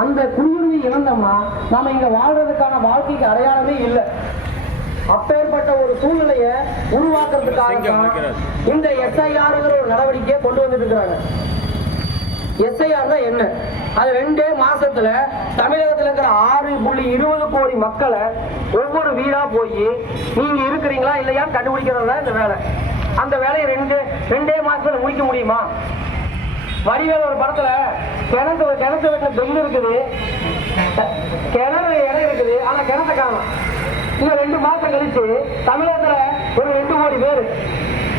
அந்த குடியுரிமை இழந்தோம்னா நாம இங்க வாழ்றதுக்கான வாழ்க்கைக்கு அடையாளமே இல்லை. அப்பேற்பட்ட ஒரு சூழ்நிலையை உருவாக்குறதுக்காக இந்த எஸ்ஐஆருங்கிற ஒரு நடவடிக்கையை கொண்டு வந்துட்டு இருக்கிறாங்க எஸ்ஐஆர் தான் என்ன? அது ரெண்டே மாசத்துல தமிழகத்துல இருக்கிற ஆறு புள்ளி இருபது கோடி மக்களை ஒவ்வொரு வீடா போய் நீங்க இருக்கிறீங்களா இல்லையான்னு கண்டுபிடிக்கிறதா இந்த வேலை. அந்த வேலையை ரெண்டு ரெண்டே மாசத்துல முடிக்க முடியுமா? வடிவேல் ஒரு படத்துல கிணத்து கிணத்து வீட்டுல பெல் இருக்குது. கிணறு இடம் இருக்குது. ஆனா கிணத்த காணும். இன்னும் ரெண்டு மாசம் கழிச்சு தமிழகத்துல ஒரு ரெண்டு கோடி பேர்.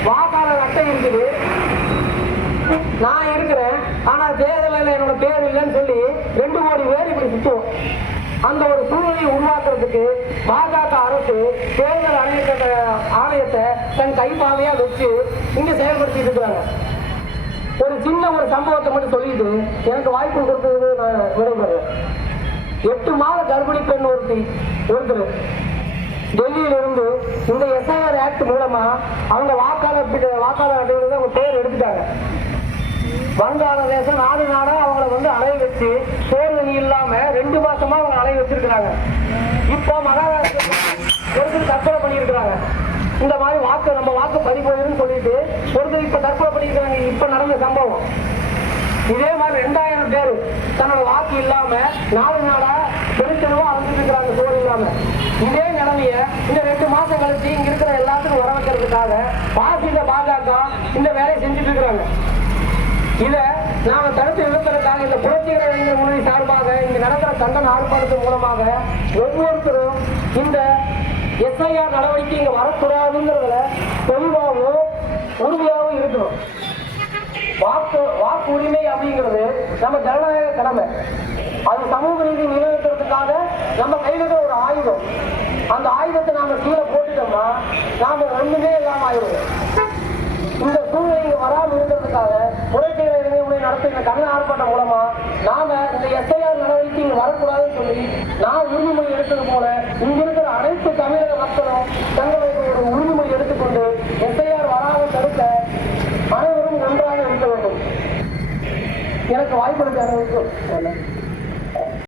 வாக்காளர் அட்டை இருக்குது. நான் இருக்கிறேன் ஆனா தேர்தலில் என்னோட பேர் இல்லைன்னு சொல்லி ரெண்டு கோடி பேர் இப்படி சுத்துவோம். அந்த ஒரு சூழ்நிலையை உருவாக்குறதுக்கு பாஜக அரசு தேர்தல் ஆணையத்தை ஆணையத்தை தன் கைப்பாவையா வச்சு இங்க செயல்படுத்திட்டு இருக்கிறாங்க. ஒரு சம்பவத்தை மட்டும் சொல்லிட்டு எனக்கு வாய்ப்பு கொடுத்தது நான் விடைபெறேன். எட்டு மாத கர்ப்பிணி பெண் ஒருத்தி ஒருத்தர். டெல்லியிலிருந்து இந்த எஸ்ஐஆர் ஆக்ட் மூலமா அவங்க வாக்காளர் வாக்காளர் அட்டையில அவங்க பேர் எடுத்துட்டாங்க. வங்காளதேசம் நாடு நாடா அவங்கள வந்து அலைய வச்சு தேர்தல் இல்லாம ரெண்டு மாசமா அவங்க அலைய வச்சிருக்கிறாங்க. இப்போ மகாராஷ்டிரா ஒருத்தர் தற்கொலை பண்ணியிருக்கிறாங்க. இந்த மாதிரி வாக்கு நம்ம வாக்கு பதிப்பதுன்னு சொல்லிட்டு ஒருத்தர் இப்ப தற்கொலை பண்ணிக்கிறாங்க இப்ப நடந்த சம்பவம். இதே மாதிரி ரெண்டாயிரம் பேர் தன்னோட வாக்கு இல்லாம நாலு நாடா பெருச்செலவா அழைச்சிருக்கிறாங்க சோறு இல்லாம. இதே நிலைமைய இந்த ரெண்டு மாசம் கழிச்சு இங்க இருக்கிற எல்லாத்துக்கும் வர வைக்கிறதுக்காக பாசித பாஜக இந்த வேலையை செஞ்சுட்டு இருக்கிறாங்க. இத நாம தடுத்து நிறுத்துறதுக்காக இந்த புரட்சிகர இளைஞர் முன்னணி சார்பாக இங்க நடக்கிற கண்டன ஆர்ப்பாட்டத்தின் மூலமாக ஒவ்வொருத்தரும் இந்த எஸ்ஐஆர் நடவடிக்கை இங்க வரக்கூடாதுங்கிறதுல தெளிவாகவும் உறுதியாகவும் இருக்கணும். வாக்கு வாக்கு உரிமை அப்படிங்கிறது நம்ம ஜனநாயக கடமை. அது சமூக நீதி நிலைநிறுத்துறதுக்காக நம்ம கையில இருக்கிற ஒரு ஆயுதம். அந்த ஆயுதத்தை நாம கீழே போட்டுட்டோம்னா நாம ஒண்ணுமே இல்லாம ஆயிடுவோம். இந்த சூழ்நிலை இங்க வராமல் இருக்கிறதுக்காக புரட்சிகர இளைஞர்களை நடத்துகிற கண்ண ஆர்ப்பாட்டம் மூலமா நாம இந்த எஸ்ஐஆர் நடவடிக்கை இங்க வரக்கூடாதுன்னு சொல்லி நான் உறுதிமொழி எடுத்தது போல இங்க இருக்கிற அனைத்து தமிழக மக்களும் தங்களை ஒரு உறுதிமொழி எடுத்துக்கொண்டு எஸ்ஐஆர் வராமல் தடுக்க அனைவரும் ஒன்றாக இருக்க வேண்டும் எனக்கு வாய்ப்பு அனைவருக்கும்